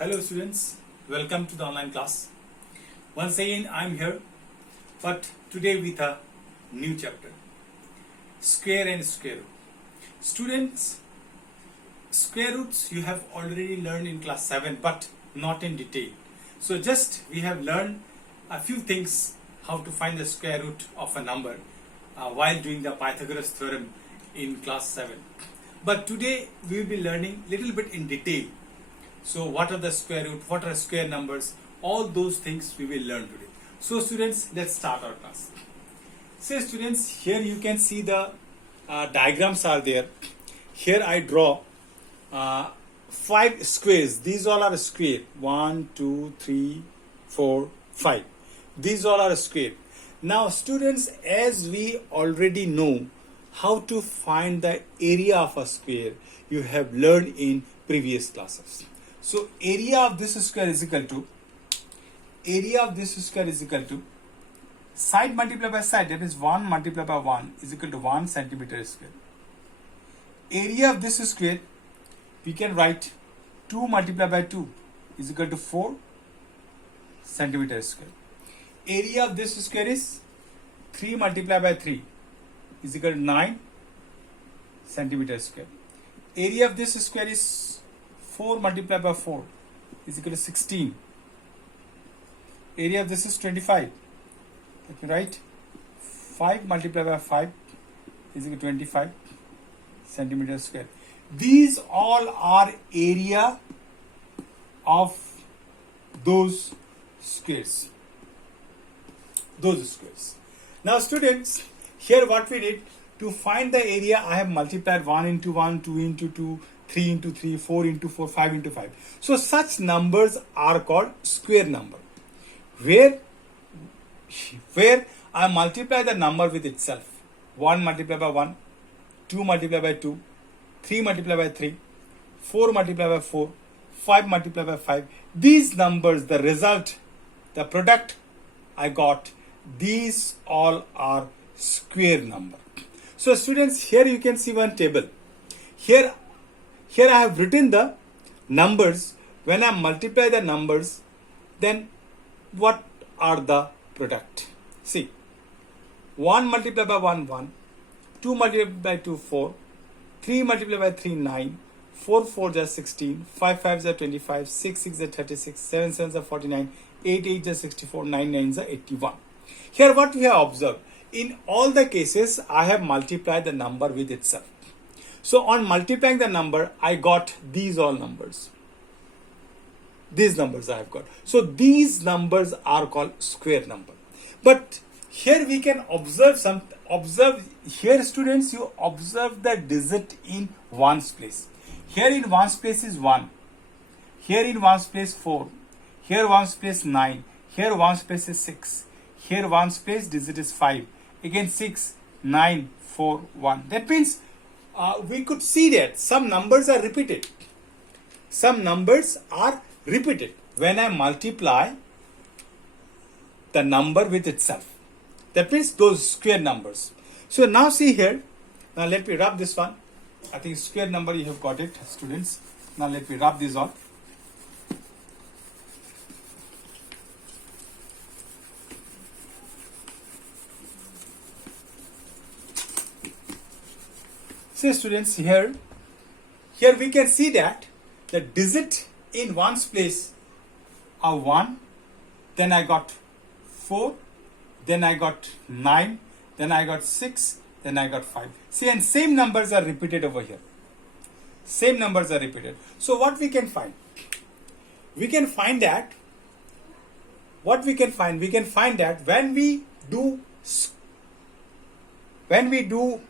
Hello students, welcome to the online class. Once again I am here, but today with a new chapter, square and square root. Students, square roots you have already learned in class 7 but not in detail. So just we have learned a few things how to find the square root of a number while doing the Pythagoras theorem in class 7. But today we will be learning little bit in detail. So what are the square root, what are square numbers, all those things we will learn today. So students, let's start our class. So students, here you can see the diagrams are there. Here I draw 5 squares. These all are square. 1, 2, 3, 4, 5. These all are square. Now students, as we already know how to find the area of a square, you have learned in previous classes. So area of this square is equal to side multiplied by side, that is 1 multiplied by 1 is equal to 1 centimeter square. Area of this square we can write 2 multiplied by 2 is equal to 4 centimeter square. Area of this square is 3 multiplied by 3 is equal to 9 centimeter square. Area of this square is 4 multiplied by 4 is equal to 16. Area of this is 25. Let me write 5 multiplied by 5 is equal to 25 centimeter square. These all are area of those squares. Now students, here what we did, to find the area I have multiplied 1 into 1, 2 into 2, 3 into 3, 4 into 4, 5 into 5. So such numbers are called square number. Where I multiply the number with itself. 1 multiplied by 1, 2 multiplied by 2, 3 multiplied by 3, 4 multiplied by 4, 5 multiplied by 5. These numbers, the result, the product I got, these all are square number. So students, here you can see one table. Here I have written the numbers. When I multiply the numbers, then what are the product? See, 1 multiplied by 1, 1, 2 multiplied by 2, 4, 3 multiplied by 3, 9, 4 4 is 16, 5 5 is 25, 6 6 is 36, 7 7 is 49, 8 8 is 64, 9 9 is 81. Here what we have observed, in all the cases I have multiplied the number with itself. So on multiplying the number, I got these all numbers. These numbers I have got. So these numbers are called square number. But here we can observe here students, you observe the digit in ones place. Here in ones place is 1. Here in ones place 4. Here ones place 9. Here ones place is 6. Here ones place digit is 5. Again 6, 9, 4, 1. That means we could see that some numbers are repeated. Some numbers are repeated when I multiply the number with itself. That means those square numbers. So now see here. Now let me rub this one. I think square number you have got it, students. Now let me rub this on. See students, here we can see that the digit in ones place are 1, then I got 4, then I got 9, then I got 6, then I got 5. See, and same numbers are repeated over here. Same numbers are repeated. So what we can find? We can find that, what we can find? We can find that when we do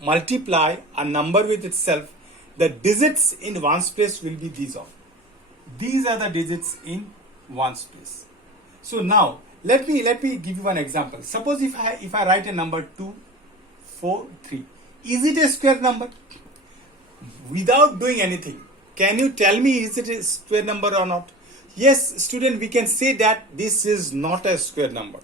multiply a number with itself, the digits in ones place will be these all. These are the digits in ones place. So now let me give you one example. Suppose if I write a number 2, 4, 3, is it a square number? Without doing anything, can you tell me is it a square number or not? Yes, student, we can say that this is not a square number.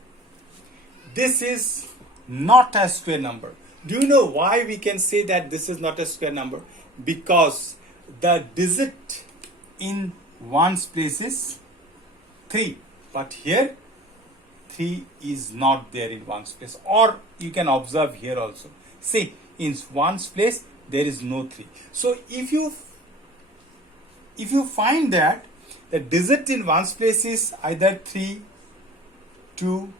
This is not a square number. Do you know why we can say that this is not a square number? Because the digit in ones place is 3, but here 3 is not there in ones place. Or you can observe here also. See, in ones place there is no 3. So if you find that the digit in ones place is either 3, 2,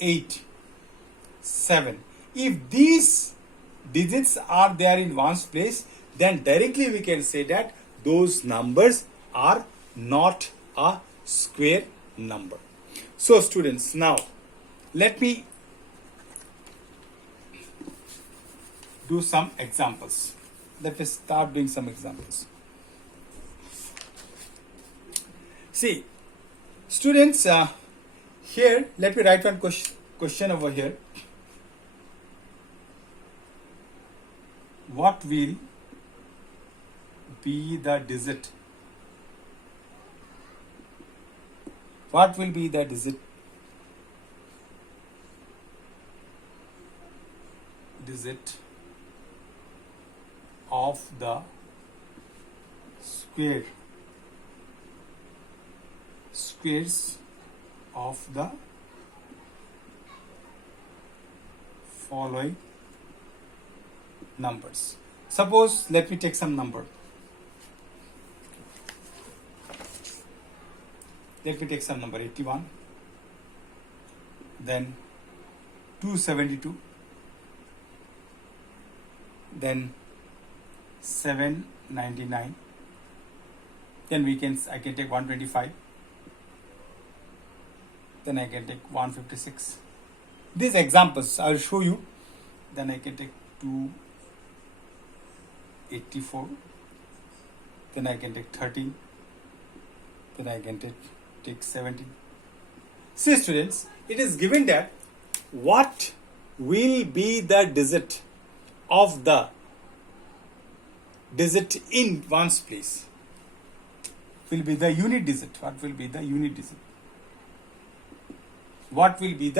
8, 7. If these digits are there in ones place, then directly we can say that those numbers are not a square number. So students, now let me do some examples. Let us start doing some examples. See, students, here let me write one question over here. What will be the digit? What will be the digit of the squares of the following numbers? Suppose, let me take some number. Let me take some number 81, then 272, then 799, then I can take 125, then I can take 156. These examples I will show you. Then I can take 284, then I can take 13, then I can take 17. See students, it is given that what will be the digit of the digit in ones place? Will be the unit digit. What will be the unit digit? What will be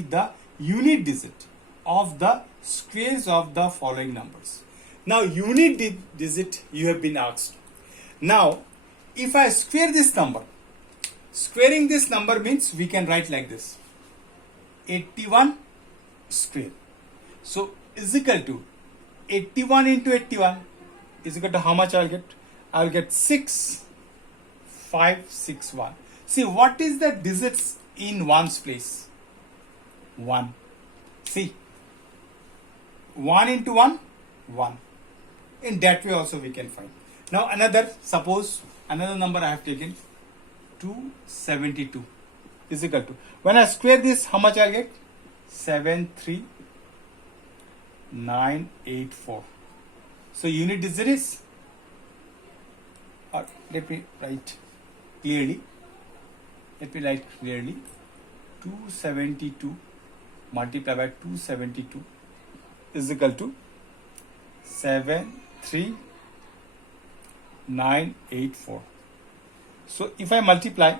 the unit digit of the squares of the following numbers? Now unit digit you have been asked. Now if I square this number, squaring this number means we can write like this: 81 square. So is equal to 81 into 81 is equal to how much I'll get? I'll get 6561. See, what is the digits in ones place? 1. See, 1 into 1, 1. In that way also we can find. Now suppose another number I have taken, 272 is equal to, when I square this, how much I'll get? 73984. So unit digit is, or let me write clearly. 272 multiplied by 272 is equal to 73984. So if I multiply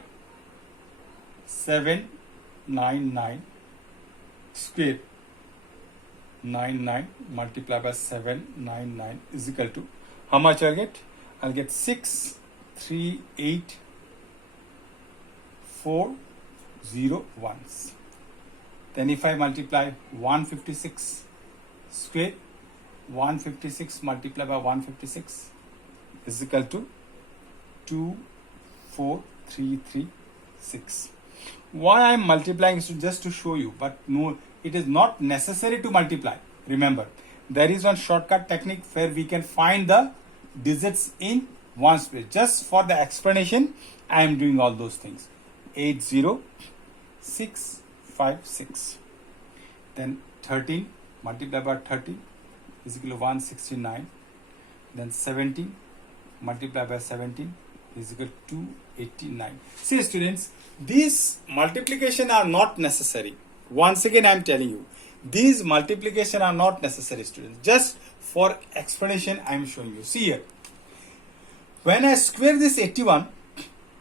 799 square, 99 multiplied by 799 is equal to how much I'll get? I'll get 638,401. Then if I multiply 156 square, 156 multiplied by 156 is equal to 24336. Why I am multiplying is just to show you, but no, it is not necessary to multiply. Remember, there is one shortcut technique where we can find the digits in ones place. Just for the explanation, I am doing all those things. 80656. Then 13 multiplied by 30 is equal to 169. Then 17 multiplied by 17 is equal to 289. See students, these multiplication are not necessary. Once again I am telling you, these multiplication are not necessary, students. Just for explanation I am showing you. See here, when I square this 81,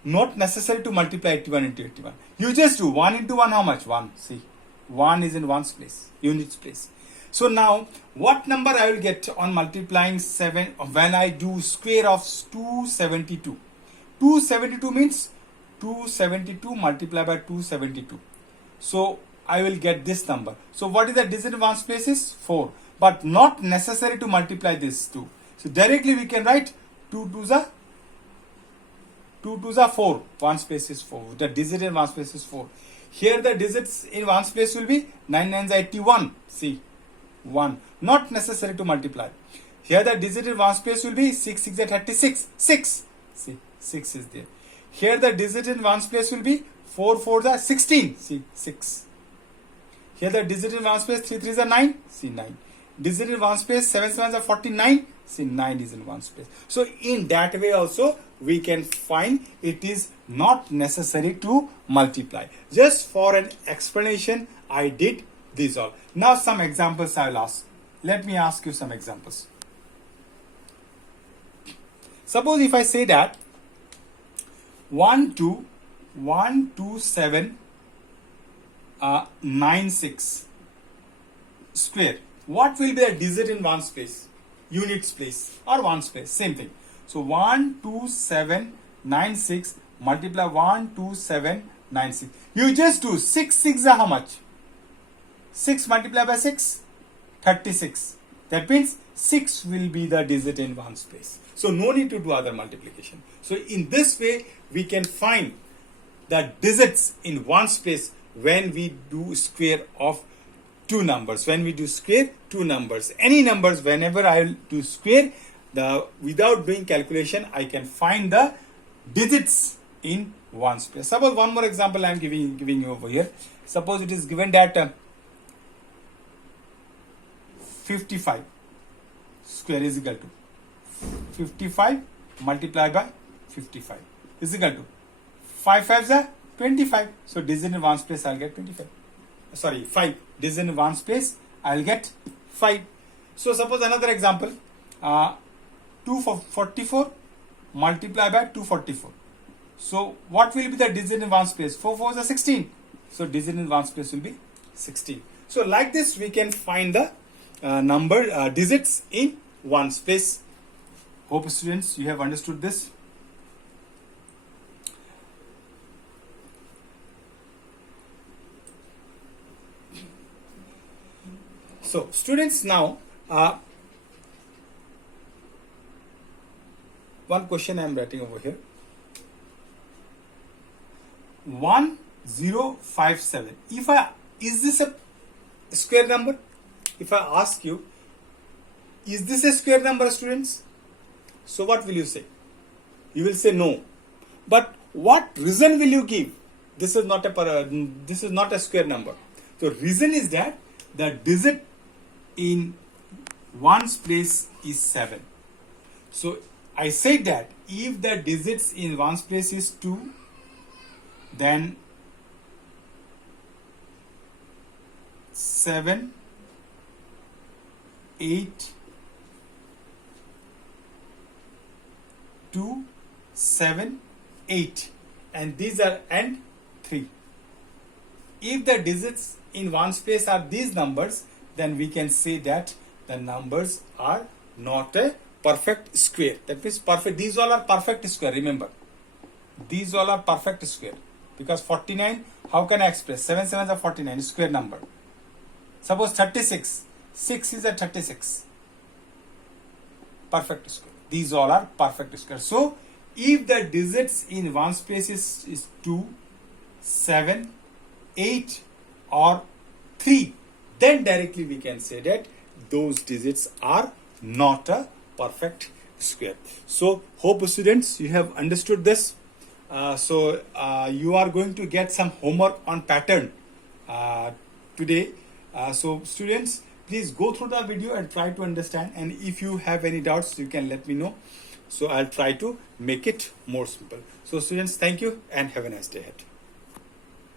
not necessary to multiply 81 into 81. You just do 1 into 1, how much? 1. See, 1 is in ones place, units place. So now what number I will get on multiplying 7 when I do square of 272? 272 means 272 multiplied by 272. So I will get this number. So what is the digit in ones place is 4, but not necessary to multiply this 2. So directly we can write 2 2s are 4. Ones place is 4. The digit in ones place is 4. Here the digits in ones place will be 9 9s are 81. See, 1. Not necessary to multiply. Here the digit in ones place will be 6 6 are 36. 6. See, 6 is there. Here the digit in ones place will be 4 4s are 16. See, 6. Here the digit in ones place 3 3s are 9. See, 9. Digit in ones place 7 7s are 49. See, 9 is in ones place. So in that way also we can find it is not necessary to multiply. Just for an explanation I did this all. Now some examples I will ask. Let me ask you some examples. Suppose if I say that 12796 square, what will be the digit in ones place, units place or ones place, same thing. So 12796 multiply 12796. You just do 6 6 are how much? 6 multiplied by 6, 36. That means 6 will be the digit in ones place. So no need to do other multiplication. So in this way we can find the digits in ones place when we do square of two numbers. When we do square two numbers, any numbers, whenever I will do square, without doing calculation I can find the digits in ones place. Suppose one more example I am giving you over here. Suppose it is given that 55 square is equal to 55 multiplied by 55 is equal to 5 5s are 25. So digit in ones place I will get 25. Sorry, 5. Digit in ones place I will get 5. So suppose another example, 244 multiplied by 244. So what will be the digit in ones place? 4 4s are 16. So digit in ones place will be 16. So like this we can find the digits in ones place. Hope students you have understood this. So students, now one question I am writing over here. 1057. Is this a square number? If I ask you, is this a square number, students? So what will you say? You will say no. But what reason will you give? This is not a square number. So reason is that the digit in ones place is 7. So I said that if the digits in ones place is 2, then 7, 8, 2, 7, 8, and these are and 3. If the digits in ones place are these numbers, then we can say that the numbers are not a perfect square. That means perfect. These all are perfect square. Remember, these all are perfect square, because 49. How can I express 7 7s are 49 square number? Suppose 36. 6 is a 36. Perfect square. These all are perfect square. So if the digits in ones place is 2, 7, 8 or 3, then directly we can say that those digits are not a perfect square. So hope students you have understood this. You are going to get some homework on pattern today. So students, please go through the video and try to understand, and if you have any doubts you can let me know, so I'll try to make it more simple. So students, thank you and have a nice day ahead.